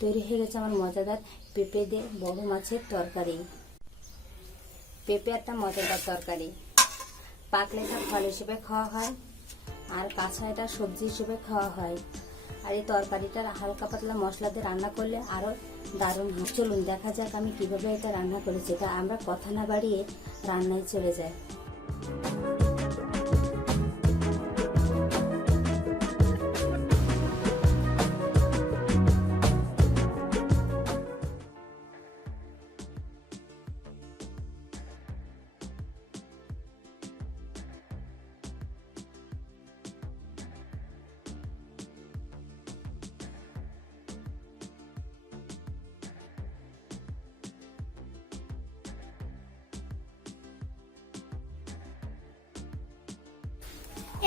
তৈরি হয়ে গেছে আমার মজাদার পেঁপে দিয়ে বড় মাছের তরকারি। পেঁপে একটা মজাদার তরকারি, পাকলে এটা ফল হিসেবে খাওয়া হয়, আর কাঁচা এটা সবজি হিসেবে খাওয়া হয়। আর এই তরকারিটা হালকা পাতলা মশলা দিয়ে রান্না করলে আরও দারুণ হয়। চলুন দেখা যাক আমি কিভাবে এটা রান্না করেছি। এটা আমরা কথা না বাড়িয়ে রান্নায় চলে যাই।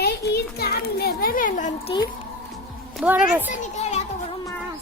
এই ঈদ কান নেবেন আন্টি? বড় মাছ নিতে হবে, এত বড় মাছ।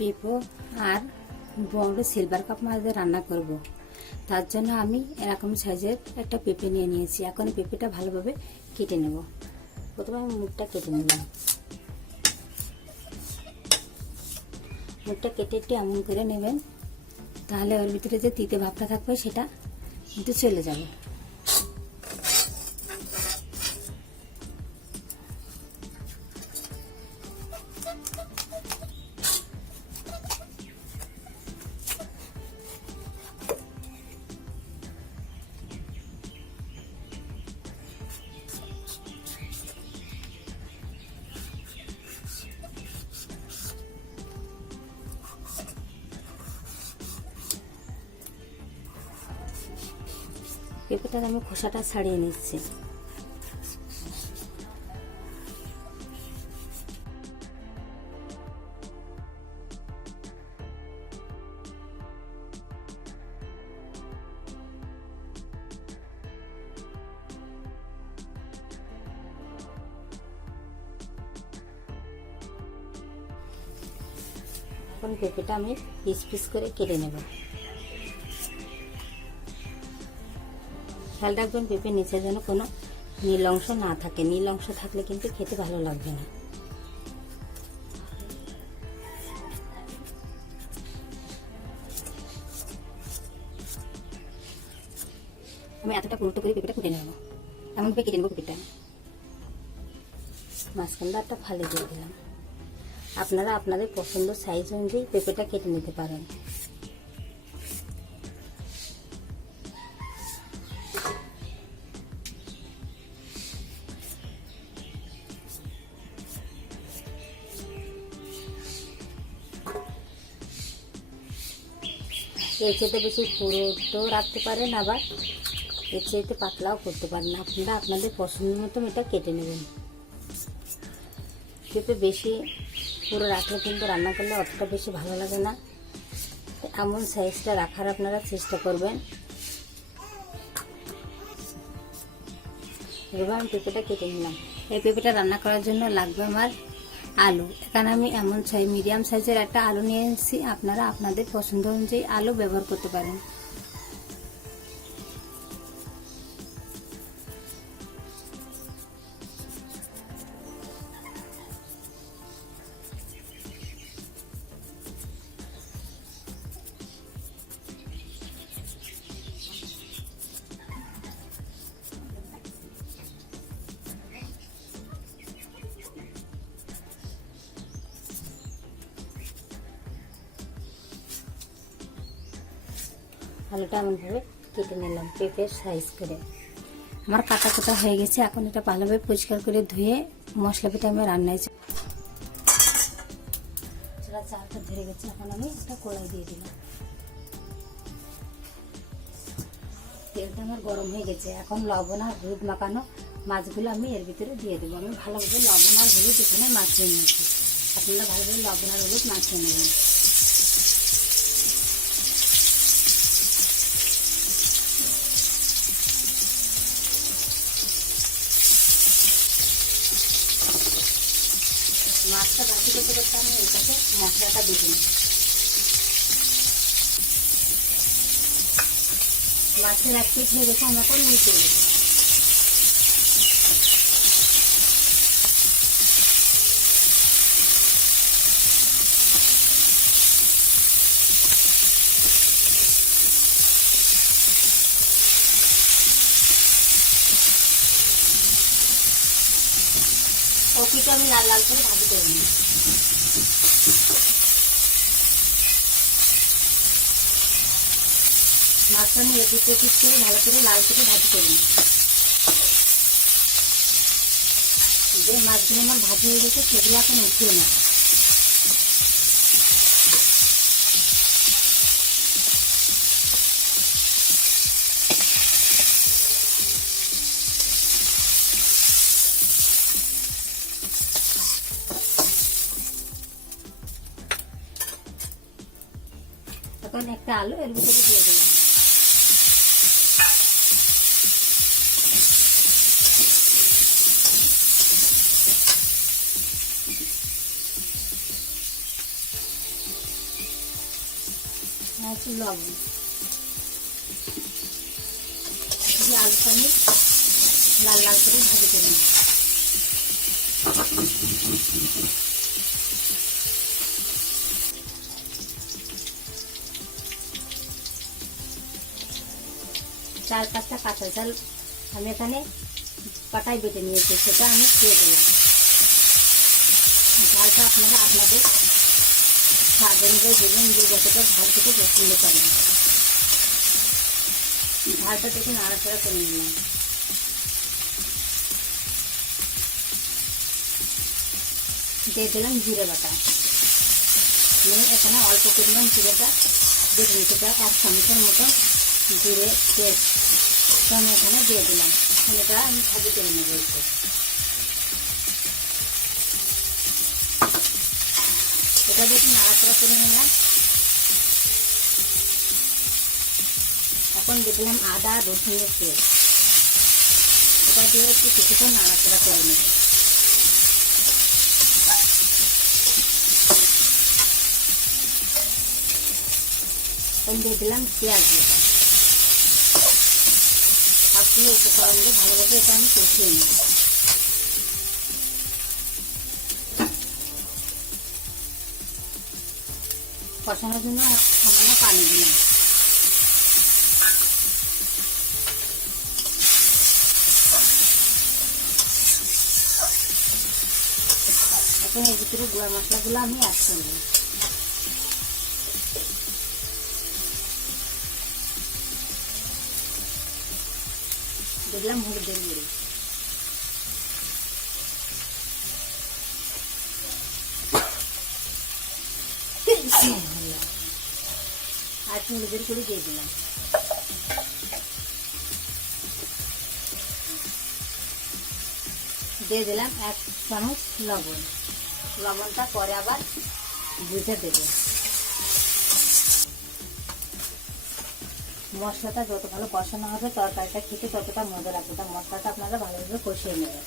পেঁপো আর বড় সিলভার কাপ মাছ দিয়ে রান্না করব। তার জন্য আমি এরকম সাইজের একটা পেঁপে নিয়ে নিয়েছি। এখন পেঁপেটা ভালোভাবে কেটে নেব। প্রথমে আমি মুখটা কেটে নিলাম। মুখটা কেটে একটু এমন করে নেবেন, তাহলে ওর ভিতরে যে তিতে ভাবটা থাকবে সেটা কিন্তু চলে যাবে। পেঁপেটার আমি খোসাটা ছাড়িয়ে নিচ্ছি। এখন পেঁপেটা আমি পিস পিস করে কেটে নেব। খেয়াল রাখবেন পেঁপের নিচে যেন কোনো নীল অংশ না থাকে। নীল অংশ থাকলে কিন্তু খেতে ভালো লাগবে না। আমি এতটা পুরোটা করে পেঁপেটা কেটে নেব। এমনভাবে কেটে নেব পেঁপেটা। মাঝখানটা একটা ফালি দিয়ে দিলাম। আপনারা আপনাদের পছন্দ সাইজ অনুযায়ী পেঁপেটা কেটে নিতে পারেন। এর চেয়ে বেশি পুরোটাও রাখতে পারেন, আবার এর চেয়ে পাতলাও করতে পারেন। আপনারা আপনাদের পছন্দ মতো এটা কেটে নেবেন। পেঁপে বেশি পুরো রাখলে কিন্তু রান্না করলে অতটা বেশি ভালো লাগে না, এমন সাইজটা রাখার আপনারা চেষ্টা করবেন। এবার আমি পেঁপেটা কেটে নিলাম। এই পেঁপেটা রান্না করার জন্য লাগবে আমার আলু। এখানে আমি এমন মিডিয়াম সাইজের একটা আলু নিয়ে এসেছি। আপনারা আপনাদের পছন্দ অনুযায়ী আলু ব্যবহার করতে পারেন। আলুটা এমনভাবে কেটে নিলাম পেঁপের সাইজ করে। আমার কাটা কাটা হয়ে গেছে। এখন এটা ভালোভাবে পরিষ্কার করে ধুয়ে মশলা পেটে আমি রান্নায় চালটা ধরে গেছে। এখন আমি একটা কড়াই দিয়ে দিলাম। তেলটা আমার গরম হয়ে গেছে। এখন লবণ আর হলুদ মাখানো মাছগুলো আমি এর ভিতরে দিয়ে দেবো। আমি ভালোভাবে লবণ আর হলুদ এখানে মাখিয়ে নিয়েছি। আপনারা ভালোভাবে লবণ আর হলুদ মাখিয়ে নেবেন। মাছটা ভাজি করতে করতে আমি এটাকে মশলাটা দিয়ে নেব। মাছের এক পিঠ হয়ে গেছে, আমি এখন নিচে দেবো। কপিটা আমি লাল লাল করে ভাজি করে নিই। মাছটা আমি এপিট এপিট করে ভালো করে লাল করে ভাজি করে নিই। যে মাছগুলো আমার ভাজি হয়ে গেছে সেগুলো এখন উঠিয়ে নেব। এখন একটা আলু এর ভিতরে দিয়ে দিলাম। লবণ দিয়ে আলুটা আমি লাল লাল করে ভাজি করে নিই। চার পাঁচটা কাঁচা ঝাল আমি এখানে পাটায় বেটে নিয়েছি, সেটা আমি দিয়ে দিলাম। ঝালটা আপনারা আপনাদের স্বাদ অনুযায়ী দেবেন, যে যতটা ঝাল খেতে পছন্দ করেন। ঝালটা দেখে নাড়াচাড়া করে নিলাম। দিয়ে দিলাম জিরে বাটা। আমি এখানে অল্প পরিমাণ জিরেটা বেটে নিতে চাই, 1 চামচের মতো জিরে পেস্ট আমি এখানে দিয়ে দিলাম। এটা আমি ভাজি করে নেব। এটা দেখি নাড়াচাড়া করে নিলাম। এখন দিয়ে দিলাম আদা রসুনের পেস্ট। এটা দিয়ে একটু কিছুক্ষণ নাড়াচাড়া করে নেব। এখন দিয়ে দিলাম পেঁয়াজ বাটা। সবগুলো উপকরণ দিয়ে ভালোভাবে এটা আমি কষিয়ে নেব। কষানোর জন্য সামান্য পানি দিলাম। এখন এর ভিতরে গুঁড়া মশলাগুলো আমি অ্যাড করব। দিলাম হলুদের গুঁড়ি, আর হলুদের গুঁড়ি দিয়ে দিলাম। দিয়ে দিলাম 1 চামচ লবণ। লবণটা পরে আবার বুঝে দেবো। মশলাটা যত ভালো কষানো হবে তরকারিটা খেতে ততটা মজা লাগবে। তা মশলাটা আপনারা ভালোভাবে কষিয়ে নেবেন।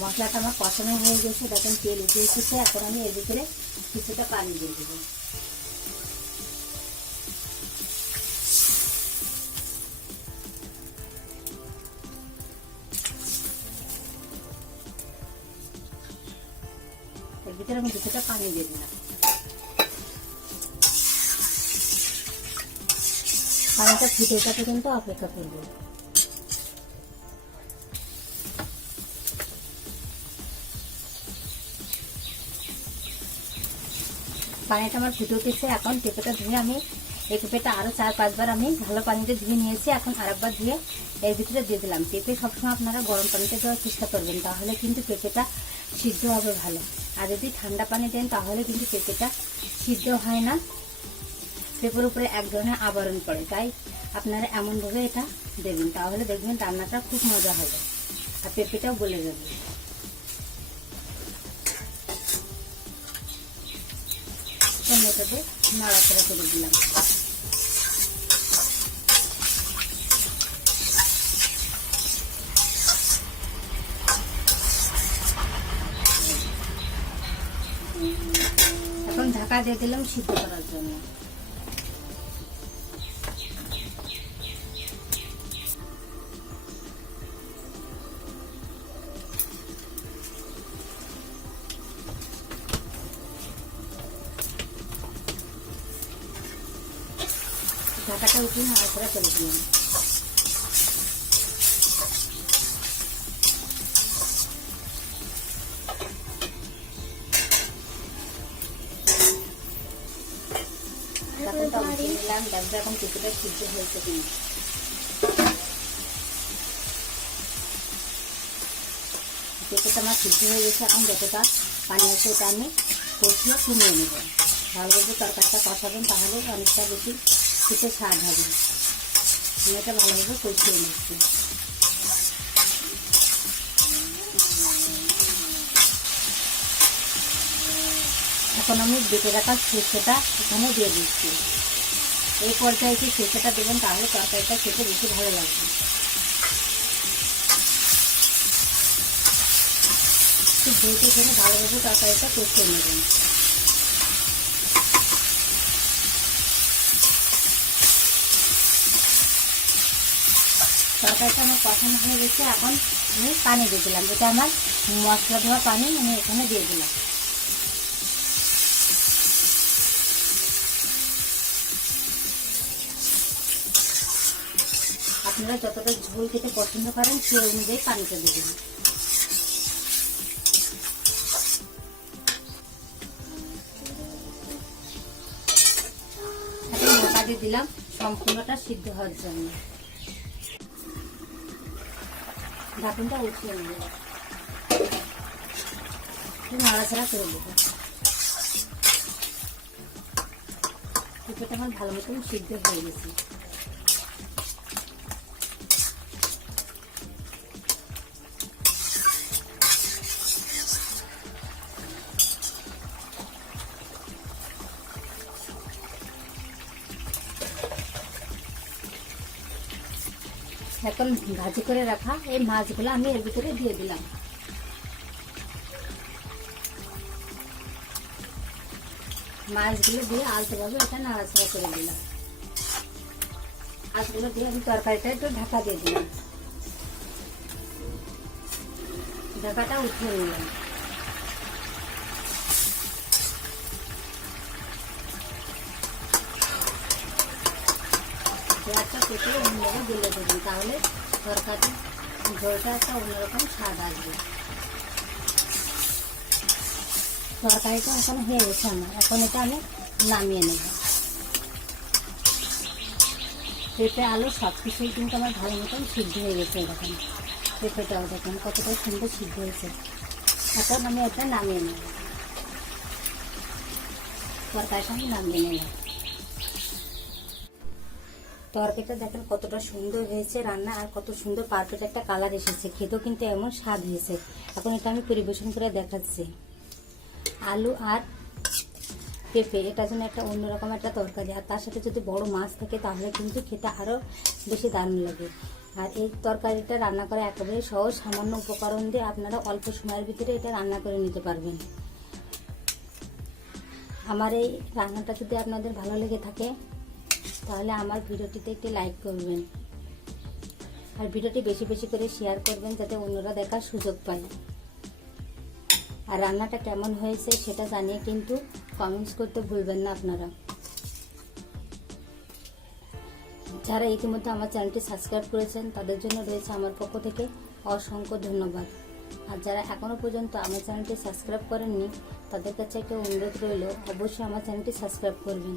মশলাটা আমার কষানো হয়ে গেছে, দেখেন তেল উঠে এসেছে। এখন আমি এর ভিতরে কিছুটা পানি দিয়ে দেবো। এর ভিতরে আমি কিছুটা পানি দিয়ে দিলাম। পানিটা ফুটে যাতে কিন্তু অপেক্ষা করবো। পানিটা আমার ফুটে উঠেছে। এখন পেঁপেটা ধুয়ে আমি এই পেঁপেটা আরো 4-5 বার আমি ভালো পানিতে ধুয়ে নিয়েছি। এখন আরেকবার ধুয়ে এর ভিতরে দিয়ে দিলাম। পেঁপে সবসময় আপনারা গরম পানিতে দেওয়ার চেষ্টা করবেন, তাহলে কিন্তু পেঁপেটা সিদ্ধ হবে ভালো। আর যদি ঠান্ডা পানি দেন তাহলে কিন্তু পেঁপেটা সিদ্ধ হয় না, পেঁপের উপরে এক ধরনের আবরণ পড়ে। তাই আপনারা এমনভাবে এটা দেবেন, তাহলে দেখবেন রান্নাটা খুব মজা হবে আর পেঁপেটাও গলে যাবে। টমেটোতে নাড়াচাড়া করে দিলাম। এখন ঢাকা দিয়ে দিলাম সিদ্ধ করার জন্য। ঢাকাটা উঠিয়ে নাড়াচাড়া করে দিলাম। ঢাকাটা উঠিয়ে নিলাম। দেখবো এখন কিছুটা সিদ্ধ হয়েছে কিনা। পেঁপেটা আমার সিদ্ধ হয়ে গেছে। এখন যতটা পানি আছে ওটা আমি কষিয়ে কমিয়ে নেব। ভালোভাবে তরকারিটা কষাবেন, তাহলে অনেকটা বেশি খেতে স্বাদ হবে। আমি এটা ভালোভাবে কষিয়ে নিচ্ছি। এখন আমি বেটে রাখা সরষেটা এখানে দিয়ে দিচ্ছি। এই পর্যায়ে একটু সরষেটা দেবেন, তাহলে তরকারিটা খেতে বেশি ভালো লাগবে। একটু ধুয়ে এখানে ভালোভাবে তরকারিটা কষিয়ে নেবেন। তরকারিটা আমার কষানো হয়ে গেছে। এখন আমি পানি দিয়ে দিলাম, যেটা আমার মশলা ধোয়া পানি আমি এখানে দিয়ে দিলাম। আপনারা যতটা ঝোল খেতে পছন্দ করেন সেই অনুযায়ী পানিটা দেবেন। এখন ঢাকা দিয়ে দিলাম সম্পূর্ণটা সিদ্ধ হওয়ার জন্য। ঢাকনটা উঠিয়ে নেব, নাড়াচাড়া করে দেবো। পেঁপেটা আমার ভালো মতন সিদ্ধ হয়ে গেছে। এখন ভাজি করে রাখা এই মাছগুলো আমি এর ভিতরে দিয়ে দিলাম। মাছগুলো দিয়ে আলতোভাবে এটা নাড়াচাড়া করে দিলাম। মাছগুলো দিয়ে আমি তরকারিটা একটু ঢাকা দিয়ে দিলাম। ঢাকাটা উঠিয়ে নিলাম। একটা পেঁপে অন্যভাবে গেলে দেবেন, তাহলে তরকারি ঝোলটা একটা অন্যরকম স্বাদ আসবে। তরকারিটা এখন হয়ে গেছে আমার। এখন এটা আমি নামিয়ে নেব। পেঁপে আলু সব কিছুই কিন্তু আমার ভালো মতন সিদ্ধ হয়ে গেছে। এরকম পেঁপেটাও দেখুন কতটা সুন্দর সিদ্ধ হয়েছে। এখন আমি এটা নামিয়ে নেব, তরকারিটা আমি নামিয়ে নিলাম। তরকারিটা দেখেন কতটা সুন্দর হয়েছে রান্না, আর কত সুন্দর পারফেক্ট একটা কালার এসেছে, খেতেও কিন্তু এমন স্বাদ হয়েছে। এখন এটা আমি পরিবেশন করে দেখাচ্ছি। আলু আর পেঁপে এটার জন্য একটা অন্যরকম একটা তরকারি, আর তার সাথে যদি বড় মাছ থাকে তাহলে কিন্তু খেতে আরও বেশি দারুণ লাগে। আর এই তরকারিটা রান্না করা একেবারে সহজ, সামান্য উপকরণ দিয়ে আপনারা অল্প সময়ের ভিতরে এটা রান্না করে নিতে পারবেন। আমার এই রান্নাটা যদি আপনাদের ভালো লেগে থাকে তাহলে আমার ভিডিওটিতে একটি লাইক করবেন, আর ভিডিওটি বেশি বেশি করে শেয়ার করবেন যাতে অন্যরা দেখার সুযোগ পায়। আর রান্নাটা কেমন হয়েছে সেটা জানিয়ে কিন্তু কমেন্টস করতে ভুলবেন না আপনারা। যারা ইতিমধ্যে আমার চ্যানেলটি সাবস্ক্রাইব করেছেন তাদের জন্য রয়েছে আমার পক্ষ থেকে অসংখ্য ধন্যবাদ। আর যারা এখনও পর্যন্ত আমার চ্যানেলটি সাবস্ক্রাইব করেননি তাদের কাছে একটা অনুরোধ রইল, অবশ্যই আমার চ্যানেলটি সাবস্ক্রাইব করবেন।